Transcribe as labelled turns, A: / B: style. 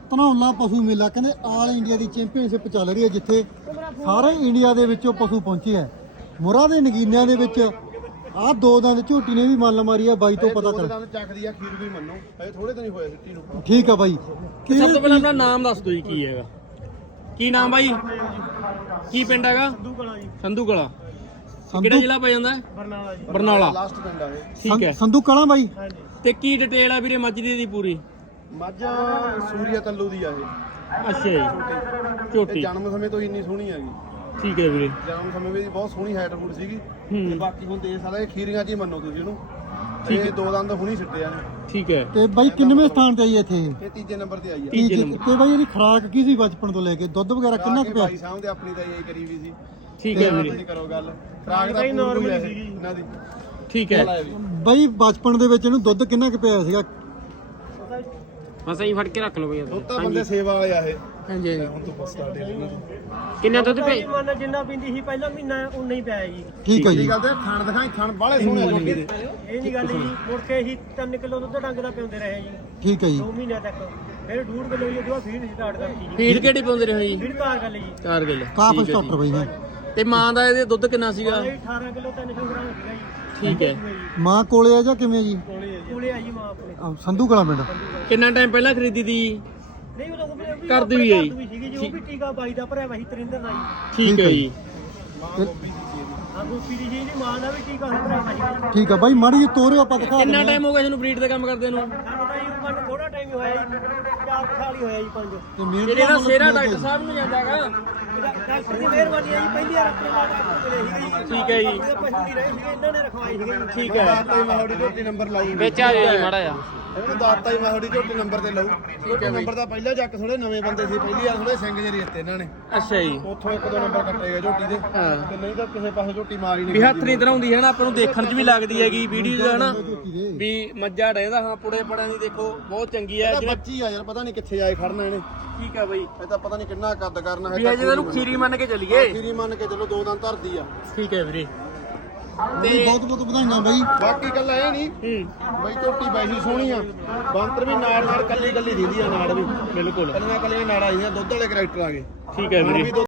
A: ਧਨੌਲਾ ਪਸ਼ੂ ਮੇਲਾ ਕਹਿੰਦੇ ਆਲ ਇੰਡੀਆ ਦੀ ਚੈਂਪੀਅਨਸ਼ਿਪ ਚੱਲ ਰਹੀ ਹੈ, ਜਿੱਥੇ ਸਾਰੇ ਇੰਡੀਆ ਦੇ ਵਿੱਚੋਂ ਪਸ਼ੂ ਪਹੁੰਚੇ ਆ। ਮੁਰਾ ਦੇ ਨਗੀਨਿਆਂ ਦੇ ਵਿੱਚ ਆਹ ਦੋ ਦੰਦ ਝੋਟੀ ਨੇ ਵੀ ਮੱਲ ਮਾਰੀ ਆ ਬਾਈ ਤੋਂ ਪਤਾ ਕਰ।
B: ਦੰਦ ਚੱਕਦੀ ਆ ਖੀਰ ਵੀ ਮੰਨੋ, ਇਹ ਥੋੜੇ ਦਿਨ ਹੀ ਹੋਏ ਸਿੱਟੀ ਨੂੰ।
A: ਠੀਕ ਆ ਬਾਈ,
C: ਸਭ ਤੋਂ ਪਹਿਲਾਂ ਆਪਣਾ ਨਾਮ ਦੱਸ ਦਿਓ ਜੀ, ਕੀ ਹੈਗਾ? ਕੀ ਨਾਮ ਬਾਈ? ਕੀ ਪਿੰਡ ਹੈਗਾ? ਸੰਧੂ ਕਲਾ। ਕਿਹੜਾ ਜ਼ਿਲ੍ਹਾ ਪੈ ਜਾਂਦਾ? ਬਰਨਾਲਾ ਜੀ। ਬਰਨਾਲਾ
B: ਲਾਸਟ ਪਿੰਡ ਆ ਇਹ।
C: ਠੀਕ ਹੈ।
A: ਸੰਧੂ ਕਲਾਂ ਬਾਈ।
C: ਤੇ ਕੀ ਡਿਟੇਲ ਆ ਵੀਰੇ ਮੱਝ ਦੀ ਪੂਰੀ?
B: ਮੱਝ ਸੂਰੀਆ ਤੱਲੂ ਦੀ ਆ ਇਹ।
C: ਅੱਛਾ ਜੀ, ਝੋਟੀ।
B: ਜਨਮ ਸਮੇਂ ਤੋਂ ਇੰਨੀ ਸੋਹਣੀ ਹੈਗੀ।
C: ਠੀਕ ਹੈ ਵੀਰੇ।
B: ਜਨਮ ਸਮੇਂ ਵੀ ਬਹੁਤ ਸੋਹਣੀ ਹਾਈਟ ਫੂਡ ਸੀਗੀ। ਤੇ ਬਾਕੀ ਹੁਣ ਦੇਖ ਸਕਦੇ ਖੀਰੀਆਂ 'ਚ ਹੀ ਮੰਨੋ ਤੁਸੀਂ ਇਹਨੂੰ।
C: ਠੀਕ
B: ਇਹ ਦੋ ਦੰਦ ਹੁਣੀ ਸਿੱਟਿਆ ਨੇ।
C: ਠੀਕ ਹੈ।
A: ਤੇ ਬਾਈ ਕਿੰਨਵੇਂ ਸਥਾਨ ਤੇ ਆਈ ਇੱਥੇ ਇਹ?
B: ਇਹ ਤੀਜੇ ਨੰਬਰ ਤੇ ਆਈ ਆ।
C: ਤੀਜੇ ਨੰਬਰ
A: ਤੇ ਬਾਈ ਇਹਦੀ ਖੁਰਾਕ ਕੀ ਸੀ ਬਚਪਨ ਤੋਂ ਲੈ ਕੇ? ਦੁੱਧ ਵਗੈਰਾ ਕਿੰਨਾ ਕੁ ਪਿਆ?
B: ਭਾਈ ਸਾਹਿਬ ਦੇ ਆਪਣੀ ਤਾਂ ਇਹ ਕਰੀ ਵੀ ਸੀ।
C: ਠੀਕ ਹੈ ਵੀਰੇ।
B: ਤੁਸੀਂ ਕਰੋ ਗੱਲ। ਖਰਾਕ ਦਾ ਨਾਰਮਲ ਸੀਗੀ ਇਹਨਾਂ ਦੀ।
C: ਠੀਕ ਹੈ
A: ਬਾਈ ਬਚਪਨ ਦੇ ਵਿੱਚ ਇਹਨੂੰ ਦੁੱਧ ਕਿੰਨਾ ਕੁ ਪਿਆ ਸੀਗਾ?
C: ਬਸ ਐਂ ਫੜ ਕੇ ਰੱਖ ਲਓ ਬਈ।
B: ਦੁੱਧ ਤਾਂ ਬੰਦੇ ਸੇਵਾ ਵਾਲੇ ਆ ਇਹ।
C: ਹਾਂਜੀ
B: ਹੁਣ ਤੋਂ ਸਟਾਰਟ ਹੈ।
C: ਕਿੰਨਾ ਦੁੱਧ ਪਈ?
D: ਮੰਨ ਜਿੰਨਾ ਪੀਂਦੀ ਸੀ ਪਹਿਲਾਂ ਮਹੀਨਾ ਉਨਾ ਹੀ ਪਿਆ ਜੀ।
A: ਠੀਕ ਹੈ ਜੀ।
B: ਇਹ ਗੱਲ ਤੇ ਖਾਣ ਦਿਖਾਈ ਖਾਣ ਬਾਹਲੇ ਸੋਹਣੇ ਆ ਲੋਕੀ ਦੇ।
D: ਇਹ ਨਹੀਂ ਗੱਲ ਜੀ, ਮੁੜ ਕੇ ਅਸੀਂ 3 ਕਿਲੋ ਦੁੱਧ ਡੰਗ ਦਾ ਪਿਉਂਦੇ ਰਹੇ ਜੀ
A: ਠੀਕ ਹੈ ਜੀ।
D: 2 ਮਹੀਨਿਆਂ ਤੱਕ। ਫਿਰ 2.5 ਕਿਲੋ ਜੀ ਦੁਆ ਫੀਡ ਸਟਾਰਟ ਕਰਤੀ ਜੀ।
C: ਫੀਡ ਕਿਹੜੀ ਪਾਉਂਦੇ ਰਹੇ ਜੀ?
D: ਫੀਡ ਕਾਰ ਗੱਲ ਜੀ।
C: ਕਾਰਗਿਲ।
A: ਕਾਫ ਸਟਾਰਟਰ ਬਾਈ ਨੇ।
C: ਤੇ ਮਾਂ ਦਾ ਇਹਦੇ ਦੁੱਧ ਕਿੰਨਾ ਸੀਗਾ?
D: ਇਹ 18 ਕਿਲੋ 300 ਗ੍ਰਾਮ ਸੀਗਾ ਜੀ।
C: ਠੀਕ ਹੈ।
A: ਮਾਂ ਕੋਲੇ ਆ ਜਾਂ ਕਿਵੇਂ ਜੀ?
D: ਕੋਲੇ ਆ ਜੀ ਮਾਂ ਆਪਣੇ।
A: ਸੰਧੂ ਕਲਾਂ ਪਿੰਡ।
C: ਕਿੰਨਾ ਟਾਈਮ ਪਹਿਲਾਂ ਖਰੀਦੀ ਤੀ?
D: ਨਹੀਂ ਉਹ ਵੀ
C: ਕਰਦੀ ਵੀ ਹੈ ਜੀ।
D: ਸੀਗੀ ਜੀ, ਉਹ ਵੀ ਟੀਕਾ ਬਾਈ ਦਾ ਭਰਿਆ ਵਾ ਸੀ ਤਰਿੰਦਰ ਦਾ ਜੀ।
C: ਠੀਕ ਹੈ ਜੀ।
D: ਹਾਂ ਗੋਪੀ ਦੀ ਜੀ ਮਾਂ ਦਾ ਵੀ ਟੀਕਾ ਭਰਿਆ ਵਾ ਸੀ।
A: ਠੀਕ ਆ ਬਾਈ, ਮਾੜੀ ਜਿਹੀ ਤੋਰਿਓ ਆਪਾਂ ਦਿਖਾ
C: ਕਿੰਨਾ
A: ਦਿੰਦੇ
C: ਟਾਈਮ ਹੋ ਗਿਆ ਤੁਹਾਨੂੰ ਬਰੀਡ ਦਾ ਕੰਮ ਕਰਦੇ ਨੂੰ?
D: ਸਾਨੂੰ ਤਾਂ ਜੀ ਮਨ ਥੋੜਾ ਟਾਈਮ ਹੀ ਹੋਇਆ ਜੀ, 4 ਸਾਲ ਹੀ ਹੋਇਆ ਜੀ 5।
A: ਤੇ ਮਿਹਨਤ
C: ਜਿਹੜੇ ਦਾ ਸੇਰਾ ਡਾਕਟਰ ਸਾਹਿਬ ਨੂੰ ਜਾਂਦਾਗਾ।
D: ਡਾਕਟਰ ਦੀ ਮਿਹਰਬਾਨੀ ਹੈ ਜੀ, ਪਹਿਲੀ ਵਾਰ ਆਪਣੇ ਨਾਲ ਡਾਕਟਰ ਮਿਲੇ ਸੀਗੇ ਜੀ।
C: ਠੀਕ ਹੈ ਜੀ।
D: ਆਪਣੇ ਪਸ਼ੂ ਨਹੀਂ ਰਹੇ ਸੀਗੇ, ਇਹਨਾਂ ਨੇ ਰਖਵਾਈ ਸੀਗੇ ਜੀ।
C: ਠੀਕ ਹੈ।
B: ਦਾਤਾ ਹੀ ਮਾਹੌੜੀ ਝੋਟੀ ਨੰਬਰ ਲਾਈ
C: ਵਿੱਚ ਆ ਜਾਓ ਜੀ ਮਾੜਾ ਜਿਹਾ।
B: ਇਹਨੂੰ ਦਾਤਾ ਹੀ ਮਾਹੌੜੀ ਝੋਟੀ ਨੰਬਰ ਤੇ ਲਾਉ। ਝੋਟੀ ਨੰਬਰ ਦਾ ਪਹਿਲਾ ਜੱਕ ਥੋੜੇ ਨਵੇਂ ਬੰਦੇ ਸੀ, ਪਹਿਲੀ ਵਾਰ ਥੋੜੇ ਸਿੰਘ ਜਿਹੇ ਰਿਸ਼ਤੇ ਇਹਨਾਂ ਨੇ।
C: ਅੱਛਾ ਜੀ।
B: ਉੱਥੋਂ 1-2 ਨੰਬਰ ਕੱਟੇ ਗਏ ਝੋਟੀ ਦੇ।
C: ਹਾਂ।
B: ਤੇ ਨਹੀਂ ਤਾਂ ਕਿਸੇ ਪਾਸੇ ਝੋਟੀ ਮਾਰੀ ਨਹੀਂ।
C: ਵੀ ਹੱਥ ਨਹੀਂ ਧਰਾਉਂਦੀ ਹੈ ਨਾ, ਆਪਾਂ ਨੂੰ ਦੇਖਣ 'ਚ ਵੀ ਲੱਗਦੀ ਹੈਗੀ ਵੀਡੀਓ ਹੈ ਨਾ, ਵੀ ਮੱਝਾ ਡੇਦਾ। ਹਾਂ ਪੁੜੇ ਪੜਿਆਂ ਦੀ ਦੇਖੋ ਬਹੁਤ ਚੰਗੀ ਹੈ।
B: ਇਹਦਾ ਬੱਚੀ ਆ ਯਾਰ, ਪਤਾ ਨਹੀਂ ਕਿੱਥੇ ਜਾਏ ਖੜਨਾ ਇਹਨੇ।
C: ਠੀਕ ਹੈ ਬਈ।
B: ਇਹ ਤਾਂ ਪਤਾ ਨਹੀਂ ਕਿੰਨਾ ਕੱਦ ਕਰਨਾ
C: ਵੀ ਅਜੇ ਇਹਨੂੰ ਖੀਰੀ ਮੰਨ ਕੇ ਚੱਲੀਏ।
B: ਖੀਰੀ ਮੰਨ ਕੇ ਚਲੋ, 2 ਦੰਦ ਧਰਦੀ ਆ।
C: ਠੀਕ ਹੈ ਵੀਰੇ।
A: ਤੇ ਬਹੁਤ ਬਹੁਤ ਵਧਾਈਆਂ ਬਾਈ।
B: ਬਾਕੀ ਗੱਲ ਇਹ ਨਹੀਂ ਬਈ ਝੋਟੀ ਬੈਹੀ ਸੋਹਣੀ ਆ। ਬਾਂਤਰ ਵੀ ਨਾਲ ਕੱਲੀ ਕੱਲੀ ਦਿੰਦੀ ਆ, ਨਾੜ ਵੀ
C: ਬਿਲਕੁਲ
B: ਕੱਲੀਆਂ ਕੱਲੀਆਂ ਨਾੜਾਂ ਆਈਆਂ। ਦੁੱਧ ਵਾਲੇ ਕਰੈਕਟਰ ਆ ਗਏ।
C: ਠੀਕ ਹੈ ਵੀਰੇ।